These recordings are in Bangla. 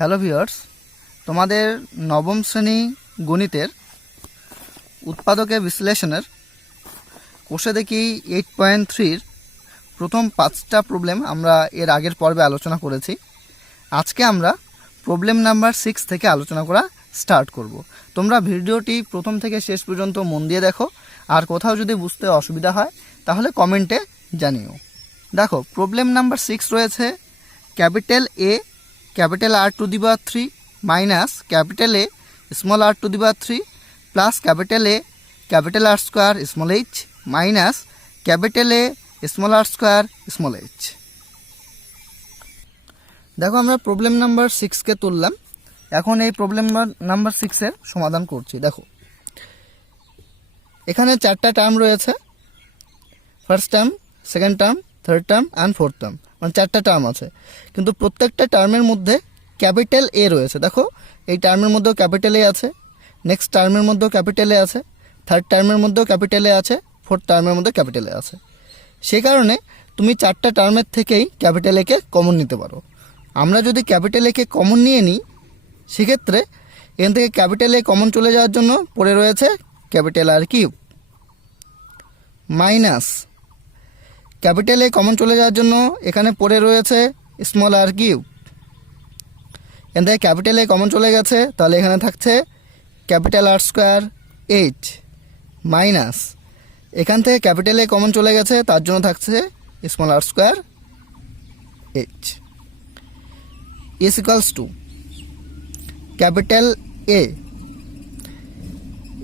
হ্যালো ভিউয়ার্স, তোমাদের নবম শ্রেণী গণিতের উৎপাদকে বিশ্লেষণের কোষে দেখি 8.3-র প্রথম 5টা প্রবলেম আমরা এর আগের পর্বে আলোচনা করেছি। আজকে আমরা প্রবলেম নাম্বার 6 থেকে আলোচনা করা স্টার্ট করব। তোমরা ভিডিওটি প্রথম থেকে শেষ পর্যন্ত মন দিয়ে দেখো, আর কোথাও যদি বুঝতে অসুবিধা হয় তাহলে কমেন্টে জানিও। দেখো, প্রবলেম নাম্বার 6 রয়েছে capital A capital R to the power 3 minus capital A small r to the power 3 plus capital A capital R square small h minus capital A small r square small h। देखो আমরা প্রবলেম নাম্বার 6 কে তুললাম, এখন এই প্রবলেম নাম্বার 6 এর সমাধান করছি। দেখো, এখানে চারটা টার্ম রয়েছে, first term, second term, third term and fourth term, মানে চারটা টার্ম আছে, কিন্তু প্রত্যেকটা টার্মের মধ্যে ক্যাপিটাল এ রয়েছে। দেখো, এই টার্মের মধ্যেও ক্যাপিটাল এ আছে, নেক্সট টার্মের মধ্যেও ক্যাপিটাল এ আছে, থার্ড টার্মের মধ্যেও ক্যাপিটাল এ আছে, ফোর্থ টার্মের মধ্যে ক্যাপিটাল এ আছে। সেই কারণে তুমি চারটা টার্মের থেকেই ক্যাপিটাল এ কে কমন নিতে পারো। আমরা যদি ক্যাপিটাল এ কে কমন নিয়ে নিই, সেক্ষেত্রে এখান থেকে ক্যাপিটাল এ কমন চলে যাওয়ার জন্য পড়ে রয়েছে capital R cube, minus capital A common চলে যাওয়ার জন্য এখানে পড়ে রয়েছে স্মল আর কিউব। এখান থেকে ক্যাপিটাল এ কমন চলে গেছে, তাহলে এখানে থাকছে capital R square H, minus এখান থেকে ক্যাপিটাল এ কমন চলে গেছে, তার জন্য থাকছে small r square h is equals to capital A.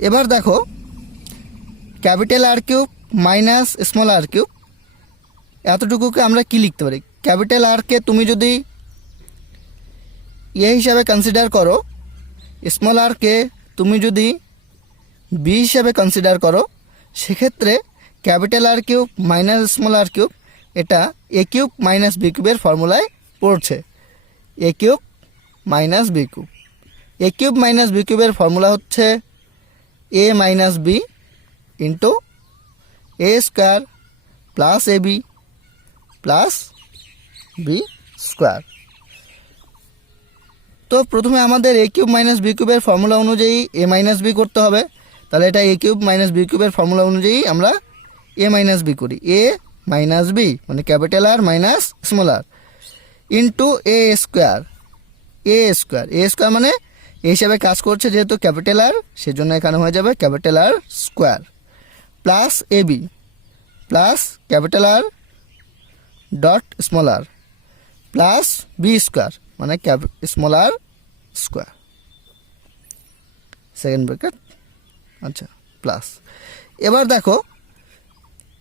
এবার দেখো, capital R cube minus small r cube, এতটুকুকে আমরা কি লিখতে পারি? ক্যাপিটাল আর কে তুমি যদি এ হিসাবে কনসিডার করো, স্মল আর কে তুমি যদি বি হিসাবে কনসিডার করো, সেক্ষেত্রে capital R cube minus small r cube এটা এ কিউব মাইনাস বি কিউবের ফর্মুলায় পড়ছে। A cube minus b cube, a cube minus b কিউবের ফর্মুলা হচ্ছে a minus b into a square plus a b plus b square. তো প্রথমে আমাদের এ কিউব মাইনাস বি কিউবের ফর্মুলা অনুযায়ী এ মাইনাস বি করতে হবে, তাহলে এটা এ কিউব মাইনাস বি কিউবের ফর্মুলা অনুযায়ী আমরা এ মাইনাস বি করি। এ মাইনাস বি মানে capital R minus small r into a square, A square, A square মানে এ হিসাবে কাজ করছে যেহেতু ক্যাপিটাল আর, সেজন্য এখানে হয়ে যাবে capital R square plus a b plus capital R dot small r plus b square মানে small r square, second bracket, আচ্ছা, প্লাস। এবার দেখো,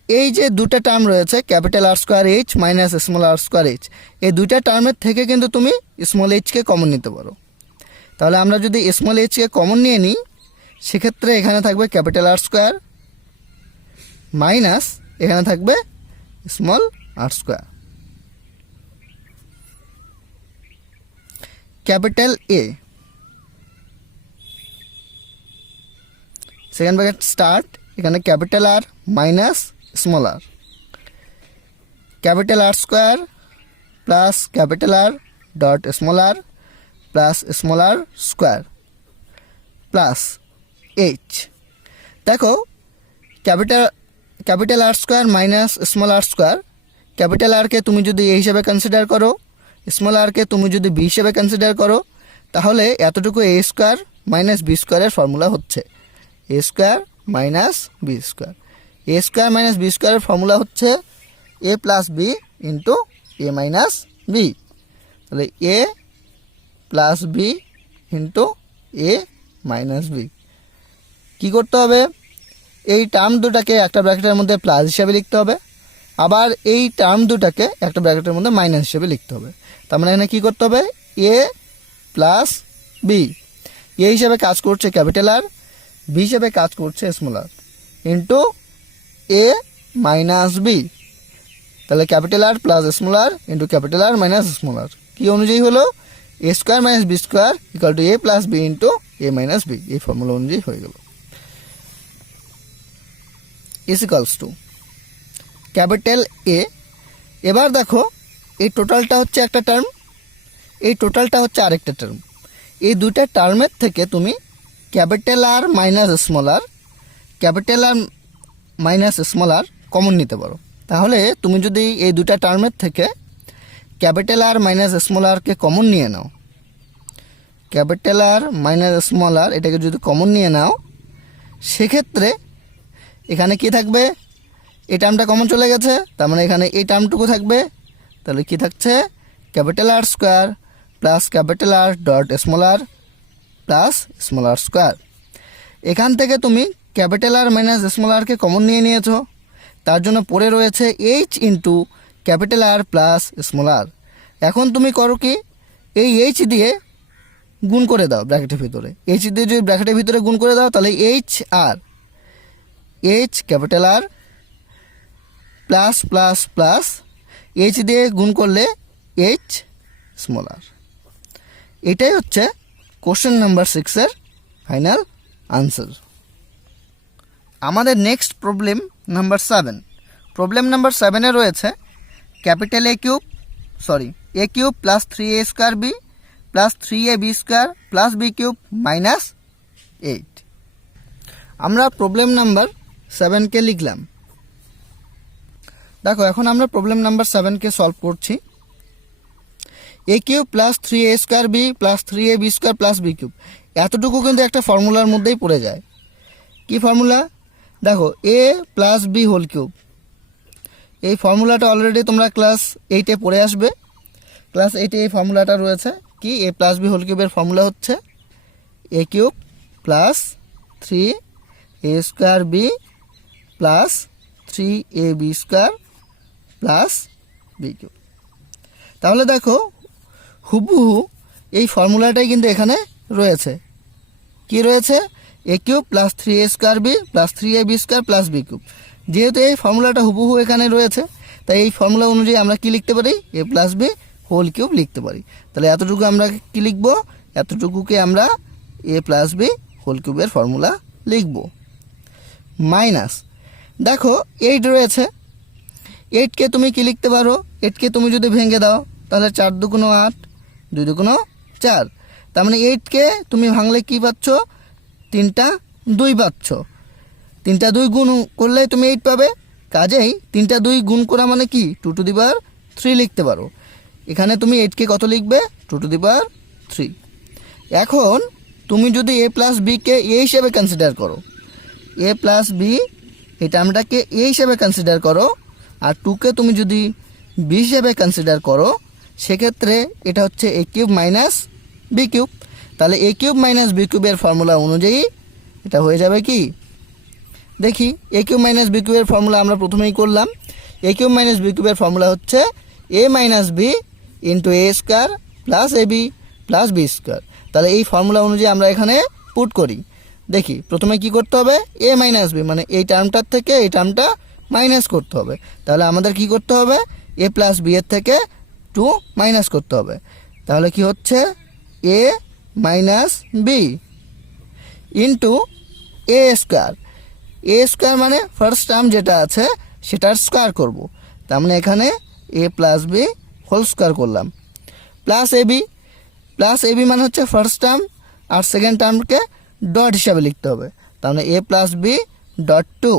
এই যে দুটা টার্ম রয়েছে capital R square H minus small r square h, এই দুইটা টার্মের থেকে কিন্তু তুমি স্মল এইচকে কমন নিতে পারো। তাহলে আমরা যদি স্মল এইচকে কমন নিয়ে নিই, সেক্ষেত্রে এখানে থাকবে ক্যাপিটাল আর স্কোয়ার মাইনাস এখানে থাকবে small r square. Capital A, second bracket start, এখানে capital R minus small r, capital R square plus capital R dot small r plus small r square plus h. দেখো, capital R square minus small r square, capital আরকে তুমি যদি এ হিসাবে কনসিডার করো, স্মল আরকে তুমি যদি বি হিসাবে কনসিডার করো, তাহলে এতটুকু এ স্কোয়ার মাইনাস বি স্কোয়ারের ফর্মুলা হচ্ছে এ স্কোয়ার মাইনাস বি স্কোয়ার। এ স্কোয়ার মাইনাস বি স্কোয়ারের ফর্মুলা হচ্ছে এ plus b into a minus b, তাহলে এ plus b into a minus B. কী করতে হবে? এই টার্ম দুটাকে একটা ব্র্যাকেটের মধ্যে প্লাস হিসাবে লিখতে হবে, আবার এই টার্ম দুটাকে একটা ব্র্যাকেটের মধ্যে মাইনাস হিসাবে লিখতে হবে। তার মানে এখানে কী করতে হবে? এ প্লাস বি, এ হিসাবে কাজ করছে ক্যাপিটাল আর, বি হিসাবে কাজ করছে small r, into a minus b, তাহলে capital R plus small r into capital R minus small r, কী অনুযায়ী হলো? A square minus b square equal to a plus b into a minus b, এই ফর্মুলা অনুযায়ী হয়ে গেল। Is equals to capital A. এবার দেখো, এই টোটালটা হচ্ছে একটা টার্ম, এই টোটালটা হচ্ছে আরেকটা টার্ম। এই দুইটা টার্মের থেকে তুমি capital R minus small r, capital R minus small r common নিতে পারো। তাহলে তুমি যদি এই দুটা টার্মের থেকে ক্যাপিটাল আর মাইনাস স্মল আরকে কমন নিয়ে নাও, capital R minus small r এটাকে যদি কমন নিয়ে নাও, সেক্ষেত্রে এখানে কি থাকবে, এই টার্মটা কমন চলে গেছে, তার মানে এখানে এই টার্মটুকু থাকবে। তাহলে কি থাকছে, capital R square plus capital R dot small r plus small r square. এখান থেকে তুমি ক্যাপিটাল আর মাইনাস স্মল আরকে কমন নিয়ে নিয়েছো, তার জন্য পড়ে রয়েছে h into capital R plus small r. এখন তুমি করো কি, এই এইচ দিয়ে গুণ করে দাও ব্র্যাকেটের ভিতরে, এইচ দিয়ে যদি ব্র্যাকেটের ভিতরে গুণ করে দাও তাহলে h r, h capital R plus plus plus h দিয়ে গুণ করলে এইচ স্মল আর। এটাই হচ্ছে কোশ্চেন নাম্বার 6-এর ফাইনাল আনসার। আমাদের next problem number 7। Problem number 7-এ রয়েছে capital a cube plus 3a square b plus 3ab square plus b cube minus 8। আমরা প্রবলেম নাম্বার 7কে লিখলাম। দেখো এখন আমরা প্রবলেম নাম্বার 7কে সলভ করছি। A cube plus 3a square b plus 3ab square plus b cube, এতটুকু কিন্তু একটা ফর্মুলার মধ্যেই পড়ে যায়। কি ফর্মুলা? দেখো এ প্লাস বি হোল কিউব, এই ফর্মুলাটা অলরেডি তোমরা ক্লাস 8-এ পড়ে আসবে। ক্লাস 8-এ এই ফর্মুলাটা রয়েছে কি, এ প্লাস বি হোল কিউবের ফর্মুলা হচ্ছে a cube plus 3a square b plus 3ab square plus b cube. তাহলে দেখো হুবহু এই ফর্মুলাটাই কিন্তু এখানে রয়েছে। কি রয়েছে? A cube plus 3a square b plus 3ab square plus b cube. যেহেতু এই ফর্মুলাটা হুবহু এখানে রয়েছে, তাই এই ফর্মুলা অনুযায়ী আমরা কি লিখতে পারি, এ প্লাস বি হোল কিউব লিখতে পারি। তাহলে এতটুকু আমরা কি লিখব, এতটুকুকে আমরা এ প্লাস বি হোল কিউবের ফর্মুলা লিখব। মাইনাস দেখো 8 রয়েছে, 8কে তুমি কি লিখতে পারো, 8কে তুমি যদি ভেঙে দাও তাহলে 4 দুগুণ 8, 2 দুগুণ 4। তার মানে 8কে তুমি ভাঙলে কি পাচ্ছ, 3টা 2 পাচ্ছ। 3টা 2 গুণ করলে তুমি 8 পাবে। কাজেই 3টা 2 গুণ করা মানে কি 2 টু দি পাওয়ার 3 লিখতে পারো। এখানে তুমি 8কে কত লিখবে, 2 টু দি পাওয়ার 3। এখন তুমি যদি এ প্লাস বিকে এ হিসেবে কনসিডার করো, এ প্লাস বি এই টার্মটাকে এ হিসেবে কনসিডার করো, আর 2কে তুমি যদি বি হিসেবে কনসিডার করো, সেক্ষেত্রে এটা হচ্ছে a cube minus b cube. তাহলে এ কিউব মাইনাস বি কিউবের ফর্মুলা অনুযায়ী এটা হয়ে যাবে কি, দেখি এ কিউব মাইনাস বি কিউবের ফর্মুলা আমরা প্রথমেই করলাম। এ কিউব মাইনাস বি কিউবের ফর্মুলা হচ্ছে a minus b into a square plus a b plus b square. তাহলে এই ফর্মুলা অনুযায়ী আমরা এখানে পুট করি। দেখি প্রথমে কি করতে হবে, এ মাইনাস বি মানে এই টার্মটার থেকে এই টার্মটা মাইনাস করতে হবে। তাহলে আমাদের কি করতে হবে, এ প্লাস বি এর থেকে 2 মাইনাস করতে হবে। তাহলে কি হচ্ছে, a minus b into a square. A square মানে ফার্স্ট টার্ম যেটা আছে সেটার স্কোয়ার করব। তার মানে এখানে এ প্লাস বি হোল স্কোয়ার করলাম, plus a b. Plus a B মানে হচ্ছে ফার্স্ট টার্ম, আর সেকেন্ড টার্মকে ডট হিসাবে লিখতে হবে। তার মানে এ প্লাস বি ডট 2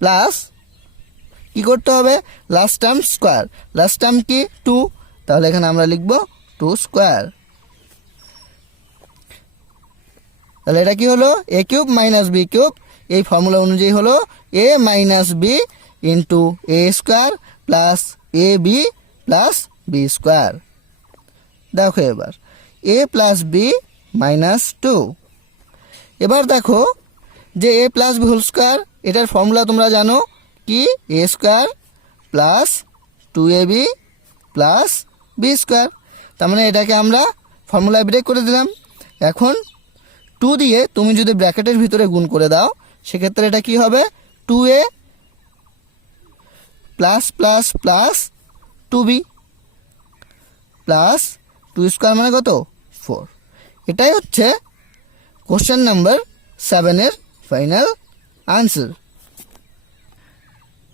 প্লাস কী করতে হবে, last term square. Last term কি 2, তাহলে এখানে আমরা লিখব 2 স্কোয়ার। তাহলে এটা কি হলো, এ কিউব মাইনাস বি কিউব। এই ফর্মুলা অনুযায়ী হলো এ minus b into a square plus a b plus b square. দেখো এবার এ প্লাস বি মাইনাস 2। এবার দেখো যে a plus b whole square, এটার ফর্মুলা তোমরা জানো কি, a square plus 2ab plus b square. তার মানে এটাকে আমরা ফর্মুলায় ব্রেক করে দিলাম। এখন 2 দিয়ে তুমি যদি ব্র্যাকেটের ভিতরে গুণ করে দাও, সেক্ষেত্রে এটা কি হবে, 2a plus plus plus 2b plus 2 square মানে কত 4। এটাই হচ্ছে কোশ্চেন নাম্বার 7-এর ফাইনাল আনসার।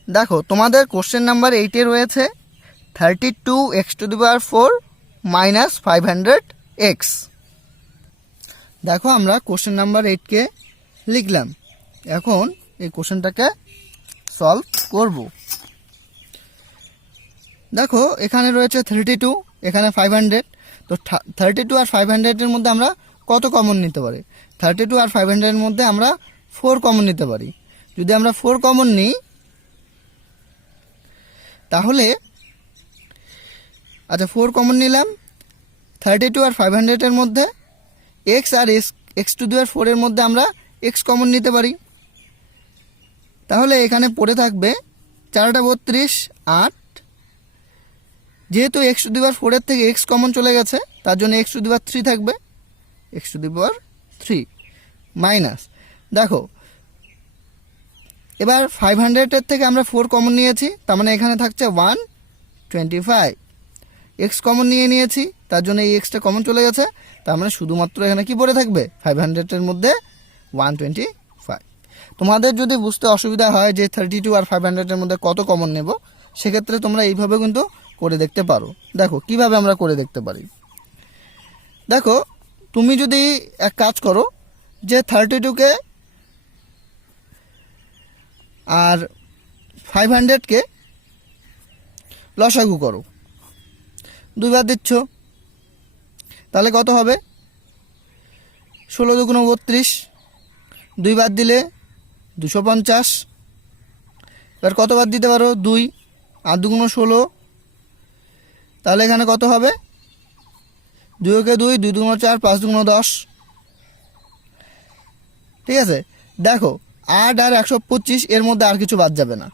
দেখো তোমাদের কোশ্চেন নাম্বার 8-এ রয়েছে 32x⁴ মাইনাস 500x। দেখো আমরা কোশ্চেন নাম্বার 8কে লিখলাম। এখন এই কোশ্চেনটাকে সলভ করব। দেখো এখানে রয়েছে 32, এখানে 500। তো 32 আর 500-এর মধ্যে আমরা কত কমন নিতে পারি? 32 আর 500-এর মধ্যে আমরা 4 কমন নিতে পারি। যদি আমরা 4 কমন নিই তাহলে, আচ্ছা 4 কমন নিলাম, 32 আর 500-এর মধ্যে এক্স আর এক্স টু দি পাওয়ার 4-এর মধ্যে আমরা এক্স কমন নিতে পারি। তাহলে এখানে পড়ে থাকবে 4টা 32, 8। যেহেতু এক্স টু দি পাওয়ার 4-এর থেকে এক্স কমন চলে গেছে তার জন্য এক্স টু দি পাওয়ার 3 থাকবে, x to the power 3 minus. দেখো এবার 500-এর থেকে আমরা 4 কমন নিয়েছি, তার মানে এখানে থাকছে 125। এক্স কমন নিয়েছি তার জন্য এই এক্সটা কমন চলে গেছে, তার মানে শুধুমাত্র এখানে কি পড়ে থাকবে 500-এর মধ্যে 125। তোমাদের যদি বুঝতে অসুবিধা হয় যে 32 আর 500-এর মধ্যে কত কমন নেব, সেক্ষেত্রে তোমরা এইভাবে কিন্তু করে দেখতে পারো। দেখো কিভাবে আমরা করে দেখতে পারি। দেখো তুমি যদি এক কাজ করো যে 32-কে আর 500-কে লসাগু করো, 2 বার দিচ্ছ, তাহলে কত হবে? 16 দুগুণ 32, 2 বার দিলে 250। এবার কত বার দিতে পারো? 2, 8 দুগুণ 16, তাহলে এখানে কত হবে? 2 কে 2, 2 দুগুণ 4, 5 দুগুণ 10। ঠিক আছে, দেখো 8 আর 125 এর মধ্যে আর কিছু বাদ যাবে না,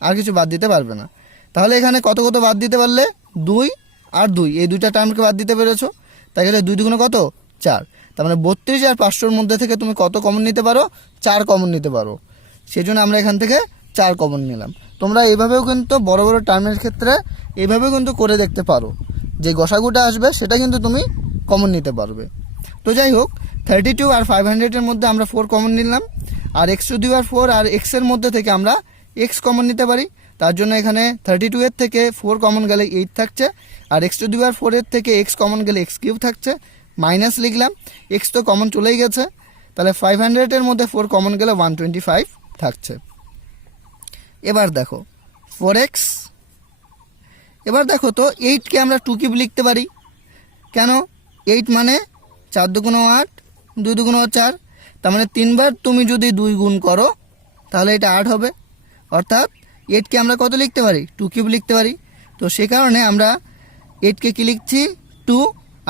আর কিছু বাদ দিতে পারবে না। তাহলে এখানে কত কত বাদ দিতে পারলে? 2 আর 2, এই দুইটা টার্মকে বাদ দিতে পেরেছো। তাই গেলে 2 দুগুণ কত? 4। তার মানে 32 আর 500-এর মধ্যে থেকে তুমি কত কমন নিতে পারো? 4 কমন নিতে পারো। সেই জন্য আমরা এখান থেকে 4 কমন নিলাম। তোমরা এইভাবেও কিন্তু বড় বড় টার্মের ক্ষেত্রে এইভাবেও কিন্তু করে দেখতে পারো, যে গসাগুটা আসবে সেটা কিন্তু তুমি কমন নিতে পারবে। তো যাই হোক, 32 আর 500-এর মধ্যে আমরা 4 কমন নিলাম, আর এক্স টু দি পাওয়ার 4 আর এক্সের মধ্যে থেকে আমরা এক্স কমন নিতে পারি। তার জন্য এখানে 32-এর থেকে 4 কমন গেলে 8 থাকছে, আর এক্স টু দি পাওয়ার 4-এর থেকে এক্স কমন গেলে এক্স কিউব থাকছে, মাইনাস লিখলাম। এক্স তো কমন চলেই গেছে, তাহলে 500-এর মধ্যে 4 কমন গেলে 125 থাকছে। এবার দেখো 4x, এবার দেখো তো 8-কে আমরা 2 কিউব লিখতে পারি। কেন? 8 মানে 4 দুগুণ 8, 2 দুগুণ 4, তার মানে 3 বার তুমি যদি 2 গুণ করো তাহলে এটা 8 হবে। অর্থাৎ 8-কে আমরা কত লিখতে পারি? 2 কিউব লিখতে পারি। তো সে কারণে আমরা 8-কে কি লিখছি? 2,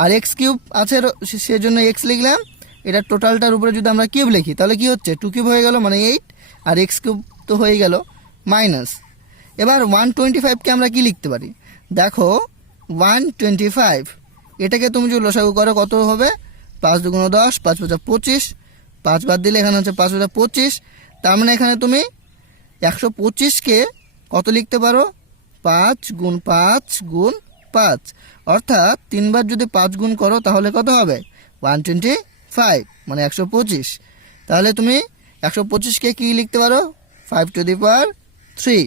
আর এক্স কিউব আছে সেজন্য এক্স লিখলাম। এটা টোটালটার উপরে যদি আমরা কিউব লিখি তাহলে কি হচ্ছে? 2 কিউব হয়ে গেল, মানে 8, আর এক্স কিউব তো হয়ে গেল মাইনাস। এবার 125-কে আমরা কি লিখতে পারি? দেখো 125, এটাকে তুমি যদি লসাগু করো কত হবে? 5 দুগুণ 10, 5 5 25, 5 বাদ দিলে এখানে হচ্ছে 5 5 25। তার মানে এখানে তুমি 125-কে কত লিখতে পারো? 5 গুণ 5 গুণ 5, অর্থাৎ 3 বার যদি 5 গুণ করো তাহলে কত হবে? 125, মানে 125। তাহলে তুমি 125-কে কি লিখতে পারো? 5 টু দি পাওয়ার 3।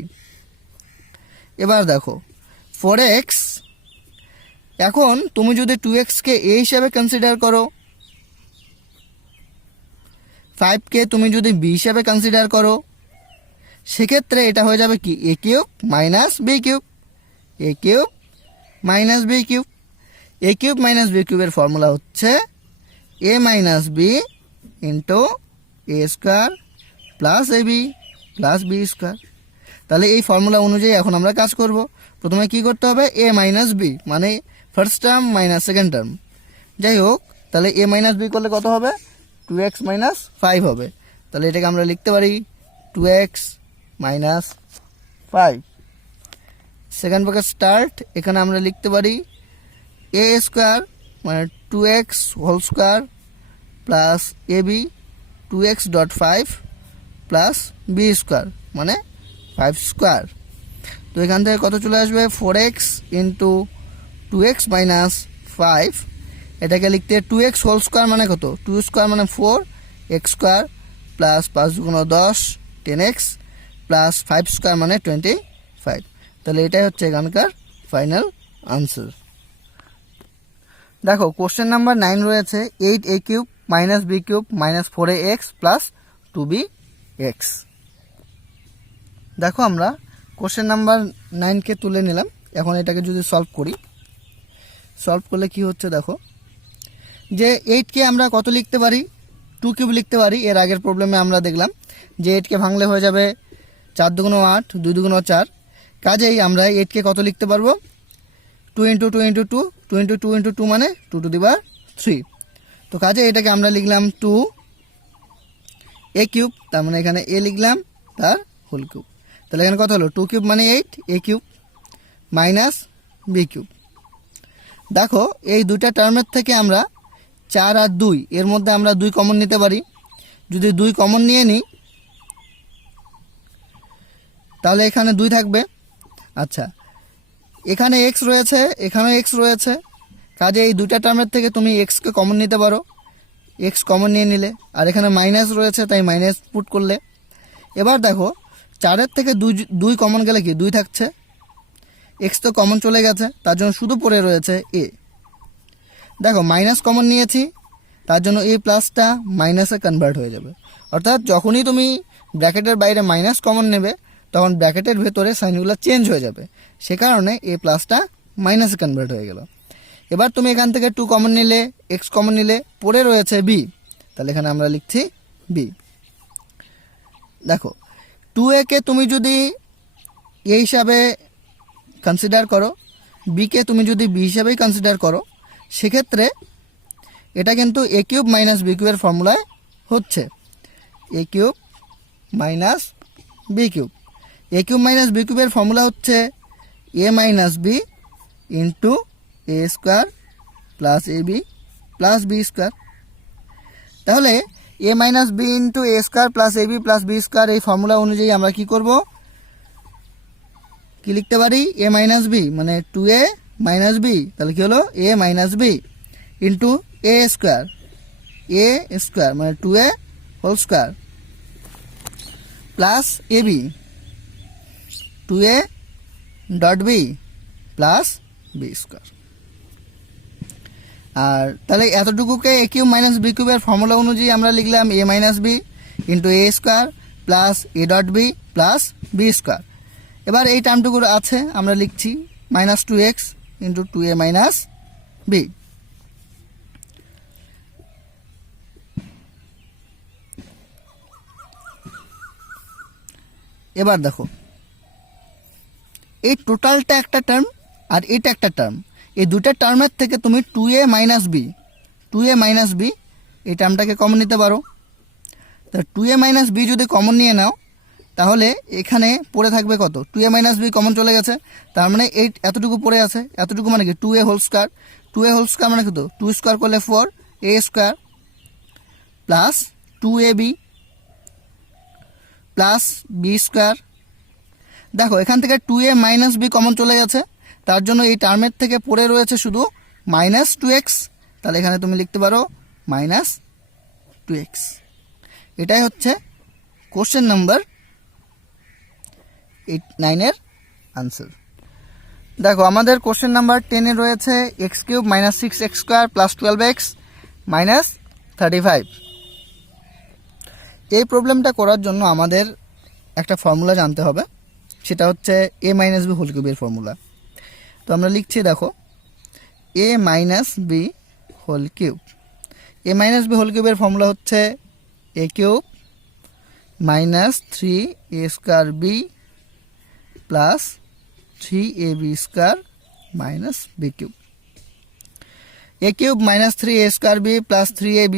এবার দেখো 4x, এখন তুমি যদি 2x-কে a হিসাবে কনসিডার করো, 5-কে তুমি যদি b হিসাবে কনসিডার করো, সেক্ষেত্রে এটা হয়ে যাবে কি? a cube minus b cube, a cube minus b cube. a cube minus b কিউবের ফর্মুলা হচ্ছে a minus b into a square plus ab plus b square. তাহলে এই ফর্মুলা অনুযায়ী এখন আমরা কাজ করব। প্রথমে কি করতে হবে? a মাইনাস b, মানে first term minus second term. যাই হোক, তাহলে a মাইনাস b করলে কত হবে? 2x মাইনাস 5 হবে। তাহলে এটাকে আমরা লিখতে পারি 2x minus 5। Second bracket start, এখানে আমরা লিখতে পারি a স্কোয়ার মানে 2x whole square plus ab 2x dot 5 plus b square মানে 5 স্কোয়ার। তো এখান থেকে কত চলে আসবে? 4x ইন্টু 2x মাইনাস 5, এটাকে লিখতে 2x হোল স্কোয়ার মানে কত? 2 স্কোয়ার মানে 4, x স্কোয়ার প্লাস 5 দুগুণ 10 10x প্লাস 5 স্কোয়ার মানে 25। তাহলে এটাই হচ্ছে এখানকার ফাইনাল আনসার। দেখো কোশ্চেন নাম্বার 9 রয়েছে 8a³ - b³ - 4ax + 2bx। দেখো আমরা কোশ্চেন নাম্বার 9কে তুলে নিলাম। এখন এটাকে যদি সলভ করি, সলভ করলে কি হচ্ছে দেখো, যে 8কে আমরা কত লিখতে পারি, 2³ লিখতে পারি। এর আগের প্রবলেমে আমরা দেখলাম যে 8কে ভাঙলে হয়ে যাবে 4 × 2 = 8, 2 × 2 = 4। কাজেই আমরা 8কে কত লিখতে পারবো, 2 × 2 × 2, 2 × 2 × 2 মানে 2⁻3। তো কাজে এটাকে আমরা লিখলাম 2a³, তার মানে এখানে a লিখলাম তার হোল কিউব। তাহলে এখানে কত হলো, 2³ মানে 8, a³ - b³। দেখো এই দুইটা টার্মের থেকে আমরা 4 আর 2 এর মধ্যে আমরা 2 কমন নিতে পারি। যদি 2 কমন নিয়ে নিই তাহলে এখানে 2 থাকবে। আচ্ছা, এখানে x রয়েছে, এখানেও x রয়েছে। কাজে এই দুইটা টার্মের থেকে তুমি x-কে কমন নিতে পারো, x কমন নিয়ে নিলে। আর এখানে মাইনাস রয়েছে, তাই মাইনাস পুট করলে। এবার দেখো 4-এর থেকে 2 কমন গেলে কি 2 থাকছে, x তো কমন চলে গেছে, তার জন্য শুধু পড়ে রয়েছে a। দেখো মাইনাস কমন নিয়েছি, তার জন্য a প্লাসটা মাইনাসে কনভার্ট হয়ে যাবে। অর্থাৎ যখনই তুমি ব্র্যাকেটের বাইরে মাইনাস কমন নেবে তখন ব্র্যাকেটের ভেতরে সাইনগুলো চেঞ্জ হয়ে যাবে, সে কারণে a প্লাসটা মাইনাসে কনভার্ট হয়ে গেল। এবার তুমি এখান থেকে 2 কমন নিলে, x কমন নিলে, পড়ে রয়েছে b, তাহলে এখানে আমরা লিখছি b। দেখো 2a-কে তুমি যদি a হিসাবে কনসিডার করো, b-কে তুমি যদি b হিসাবেই কনসিডার করো, সেক্ষেত্রে এটা কিন্তু a³ - b³ এর ফর্মুলায় হচ্ছে, a³ - b³। a³ - b³ এর ফর্মুলা হচ্ছে a - b * a² + ab + b²। তাহলে a - b * a² + ab + b² এই ফর্মুলা অনুযায়ী আমরা কি করব, কি লিখতে পারি, a - b মানে 2a - b, তাহলে কি হলো a - b * a² মানে 2a² plus ab 2a.b plus b²। আর তাহলে এতটুকুকে a³ - b³ এর ফর্মুলা অনুযায়ী আমরা লিখলাম a - b * a² plus a.b plus b²। এবার এই টার্মটুকু আছে, আমরা লিখছি -2x * 2a - b। এবার দেখো এই টোটালটা একটা টার্ম আর এটা একটা টার্ম, এই দুটা টার্মের থেকে তুমি 2a - b এই টার্মটাকে কমন নিতে পারো। তা 2a - b যদি কমন নিয়ে নাও তাহলে এখানে পড়ে থাকবে কত, 2a - b কমন চলে গেছে, তার মানে এই এতটুকু পড়ে আছে। এতটুকু মানে কি 2a² 2a² মানে কত, 2² করলে 4a² plus 2ab plus b²। দেখো এখান থেকে 2a - b কমন চলে গেছে, তার জন্য এই টার্মের থেকে পড়ে রয়েছে শুধু -2x, তাহলে এখানে তুমি লিখতে পারো -2x। এটাই হচ্ছে কোশ্চেন নাম্বার 9-এর আনসার। দেখো আমাদের কোশ্চেন নাম্বার 10-এ রয়েছে x³ - 6x² + 12x - 35। এই প্রবলেমটা করার জন্য আমাদের একটা ফর্মুলা জানতে হবে, সেটা হচ্ছে a - b হোল কিউবের ফর্মুলা। তো আমরা লিখছি, দেখো a - b whole cube. a - b whole কিউবের ফর্মুলা হচ্ছে a³ - 3a² b plus 3ab² - b³। a³ - 3a² b plus 3ab²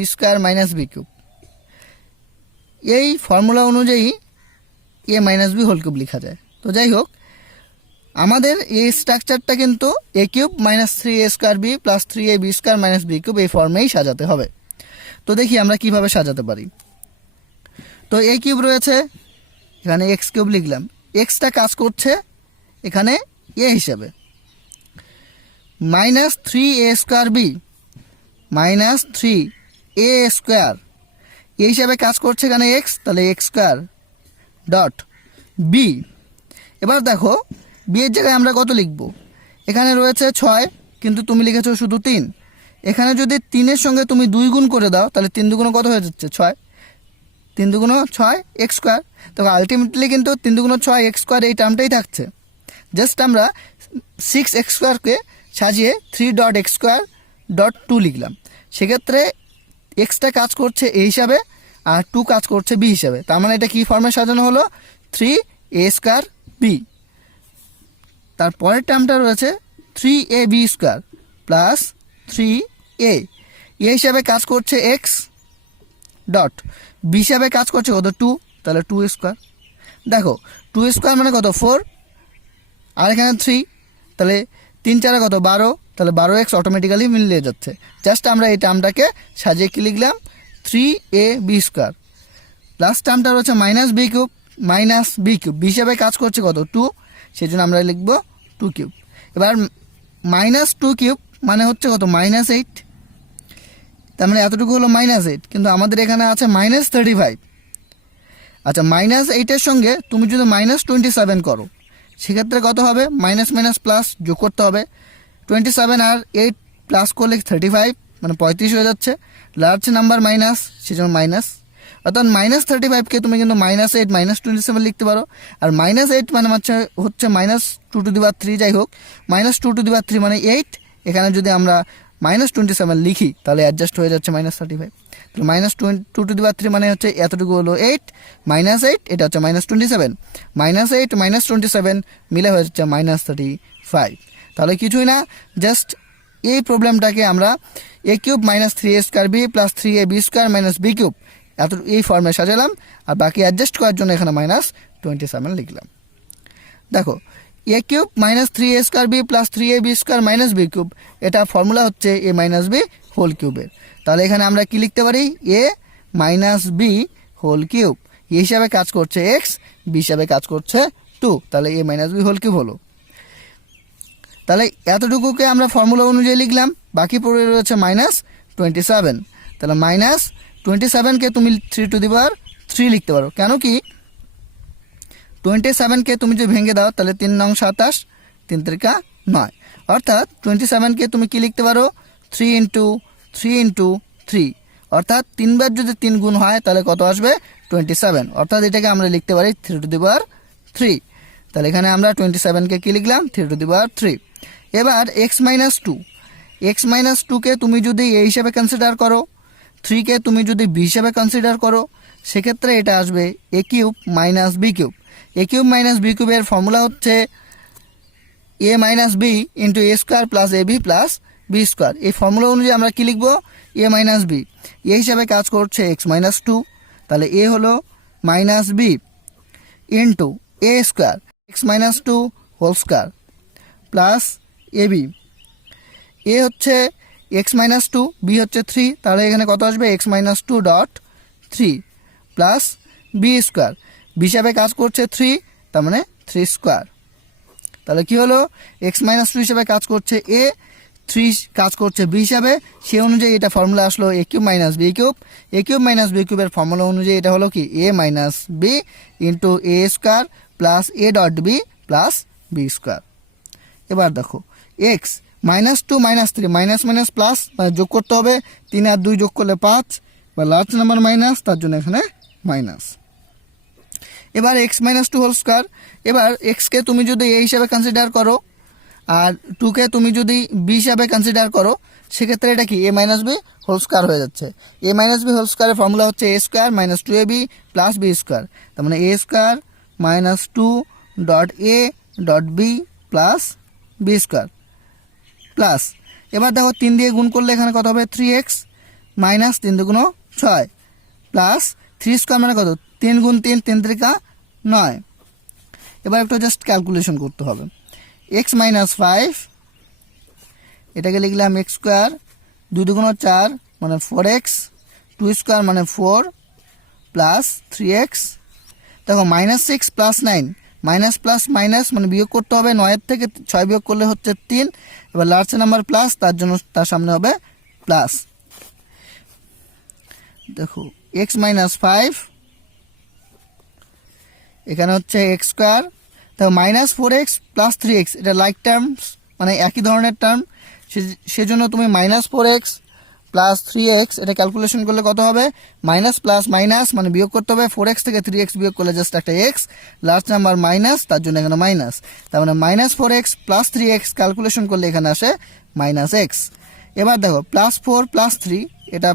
- b³। এই ফর্মুলা অনুযায়ী a - b হোল কিউব লেখা যায়। তো যাই হোক, আমাদের এই স্ট্রাকচারটা কিন্তু a³ - 3a² b plus 3ab² - b³ এই ফর্মেই সাজাতে হবে। তো দেখি আমরা কিভাবে সাজাতে পারি। তো a³ রয়েছে, এখানে x³ লিখলাম, xটা কাজ করছে এখানে a হিসাবে, -3a² b -3a² এই হিসাবে কাজ করছে এখানে x, তাহলে x² ডট b। এবার দেখো b এর জায়গায় আমরা কত লিখব, এখানে রয়েছে 6 কিন্তু তুমি লিখেছো শুধু 3, এখানে যদি 3-এর সঙ্গে তুমি 2 গুণ করে দাও তাহলে 3 দুগুণ কত হয়ে যাচ্ছে 6, 3 দুগুণ 6 এক্স স্কোয়ার। তো আলটিমেটলি কিন্তু 3 দুগুণ 6 এক্স স্কোয়ার এই টার্মটাই থাকছে। জাস্ট আমরা 6 এক্স স্কোয়ারকে সাজিয়ে 3.x².2 লিখলাম। সেক্ষেত্রে এক্সটা কাজ করছে এ হিসাবে আর 2 কাজ করছে বি হিসাবে। তার মানে এটা কি ফর্মে সাজানো হলো 3a²b। তারপরের টার্মটা রয়েছে 3ab² প্লাস 3a। এ হিসাবে কাজ করছে এক্স ডট, বি হিসাবে কাজ করছে কত 2, তাহলে 2a²। দেখো 2a² মানে কত 4, আর এখানে 3, তাহলে 3 4 কত 12, তাহলে 12x অটোমেটিক্যালি মিলিয়ে যাচ্ছে। জাস্ট আমরা এই টার্মটাকে সাজিয়ে কি লিখলাম 3ab²। লাস্ট টার্মটা রয়েছে -b³ -b³ বি হিসাবে কাজ করছে কত 2, সেই জন্য আমরা লিখব 2³ এবার -2³ মানে হচ্ছে কত -8, তার মানে এতটুকু হলো -8, কিন্তু আমাদের এখানে আছে -35। আচ্ছা -8-এর সঙ্গে তুমি যদি -27 করো সেক্ষেত্রে কত হবে, মাইনাস মাইনাস প্লাস যোগ করতে হবে। 27 আর 8 প্লাস করলে 35 মানে 35 হয়ে যাচ্ছে। লার্জ নাম্বার মাইনাস, সেজন্য মাইনাস, অর্থাৎ -35কে তুমি কিন্তু -8 -27 লিখতে পারো। আর -8 মানে হচ্ছে -2^3, যাই হোক -2^3 মানে 8। এখানে যদি আমরা -27 লিখি তাহলে অ্যাডজাস্ট হয়ে যাচ্ছে -35। তাহলে -2^3 মানে হচ্ছে এতটুকু হলো 8 -8, এটা হচ্ছে -27, -8 -27 মিলে হয়ে যাচ্ছে -35। তাহলে কিছুই না, জাস্ট এই প্রবলেমটাকে আমরা a³ -3a² b plus 3ab² b³ এত এই ফর্মে সাজালাম, আর বাকি অ্যাডজাস্ট করার জন্য এখানে -27 লিখলাম। দেখো a³ -3a² b plus 3ab² b³ এটা ফর্মুলা হচ্ছে a - b হোল কিউবের। তাহলে এখানে আমরা কি লিখতে পারি, a - b হোল কিউব। এ হিসাবে কাজ করছে x, বি হিসাবে কাজ করছে 2, তাহলে a - b হোল কিউব হলো। তাহলে এতটুকুকে আমরা ফর্মুলা অনুযায়ী লিখলাম, বাকি পড়ে রয়েছে -27। তাহলে -27কে তুমি 3^3 লিখতে পারো। কেন কি 27কে তুমি যদি ভেঙে দাও তাহলে 3 নং 27, 3 3 9, অর্থাৎ 27কে তুমি কি লিখতে পারো 3 × 3 × 3, অর্থাৎ 3 বার যদি 3 গুণ হয় তাহলে কত আসবে 27, অর্থাৎ এটাকে আমরা লিখতে পারি 3^3। তাহলে এখানে আমরা 27কে কি লিখলাম 3^3। এবার x - 2কে তুমি যদি a হিসাবে কনসিডার করো, 3কে তুমি যদি b হিসাবে কনসিডার করো, সেক্ষেত্রে এটা আসবে a³ - b³। a³ - b³ এর ফর্মুলা হচ্ছে a - b × a² plus ab plus b²। এই ফর্মুলা অনুযায়ী আমরা কি লিখব a - b, এ হিসাবে কাজ করছে x - 2, তাহলে a হলো -b into a² x - 2 whole square plus ab। এ হচ্ছে x - 2, b হচ্ছে 3, তাহলে এখানে কত আসবে x - 2.3 প্লাস b²। b হিসাবে কাজ করছে 3, তার মানে 3²। তাহলে কি হলো x - 2 হিসাবে কাজ করছে a, 3 কাজ করছে b হিসাবে, সেই অনুযায়ী এটা ফর্মুলা আসলো a³ - b³। a³ - b³ এর ফর্মুলা অনুযায়ী এটা হলো কি a - b into a² plus a.b plus b²। এবার দেখো x -2 -3 মাইনাস মাইনাস প্লাস যোগ করতে হবে, 3 আর 2 যোগ করলে 5, বা লার্জ নাম্বার মাইনাস, তার জন্য এখানে মাইনাস। এবার x - 2 হোল স্কোয়ার। এবার এক্সকে তুমি যদি a হিসাবে কনসিডার করো আর 2কে তুমি যদি b হিসাবে কনসিডার করো, সেক্ষেত্রে এটা কি a - b হোল স্কোয়ার হয়ে যাচ্ছে। a - b হোল স্কোয়ারের ফর্মুলা হচ্ছে a² - 2ab প্লাস b², তার মানে a² -2.a.b plus b² plus, এবার দেখো 3 দিয়ে গুণ করলে এখানে কত হবে 3x মাইনাস 3 2 6 প্লাস 3² মানে কত 3 × 3 3 3 9। এবার একটু জাস্ট ক্যালকুলেশন করতে হবে। x - 5 এটাকে লিখলাম x² 2 2 4 মানে 4x, 2² মানে 4 প্লাস 3x। দেখো -6 প্লাস 9, মাইনাস প্লাস মাইনাস মানে বিয়োগ করতে হবে, 9 থেকে 6 বিয়োগ করলে হচ্ছে 3। এবার লার্জ নাম্বার প্লাস, তার জন্য তার সামনে হবে প্লাস। দেখো x - 5 এখানে হচ্ছে x², দেখো -4x প্লাস 3x, এটা লাইক টার্মস মানে একই ধরনের টার্ম, সেজন্য তুমি -4x প্লাস 3x এটা ক্যালকুলেশন করলে কত হবে, মাইনাস প্লাস মাইনাস মানে বিয়োগ করতে হবে, 4x থেকে 3x বিয়োগ করলে জাস্ট একটা x, লাস্ট নাম্বার মাইনাস, তার জন্য এখানে মাইনাস, তার মানে -4x প্লাস 3x ক্যালকুলেশন করলে এখানে আসে -x। এবার দেখো +4 + 3 এটা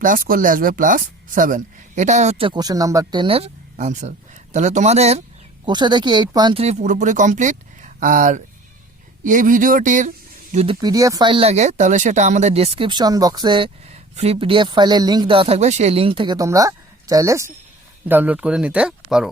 প্লাস করলে আসবে +7। এটা হচ্ছে কোশ্চেন নাম্বার 10 এর আনসার। তাহলে তোমাদের কোর্সে দেখি 8.3 পুরোপুরি কমপ্লিট। আর এই ভিডিওটির যদি পিডিএফ ফাইল লাগে তাহলে সেটা আমাদের ডেসক্রিপশন বক্সে ফ্রি পিডিএফ ফাইলের লিঙ্ক দেওয়া থাকবে, সেই লিঙ্ক থেকে তোমরা চাইলে ডাউনলোড করে নিতে পারো।